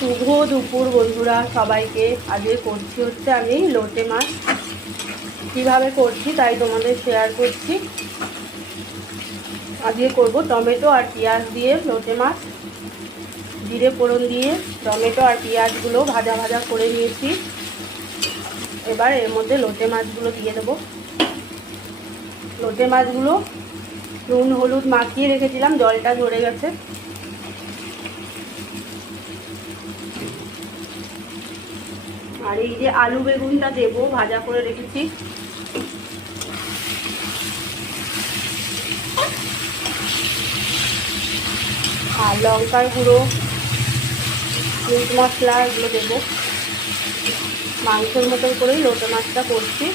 শুভ দুপুর বন্ধুরা সবাইকে। আজকে করছি হচ্ছে আমি লোটে মাছ। কীভাবে করছি তাই তোমাদের শেয়ার করছি। আজকে করব টমেটো আর পেঁয়াজ দিয়ে লোটে মাছ। জিরে ফোড়ন দিয়ে টমেটো আর পেঁয়াজগুলো ভাজা ভাজা করে নিয়েছি। এবার এর মধ্যে লোটে মাছগুলো দিয়ে দেবো। লোটে মাছগুলো নুন হলুদ মাখিয়ে রেখেছিলাম, জলটা ঝরে গেছে। আর এই যে আলু বেগুনটা দেবো, ভাজা করে রেখেছি। আর লঙ্কার গুঁড়ো, মিট মশলা এগুলো দেবো। মাংসের মতন করেই লোটে মাছটা করছি।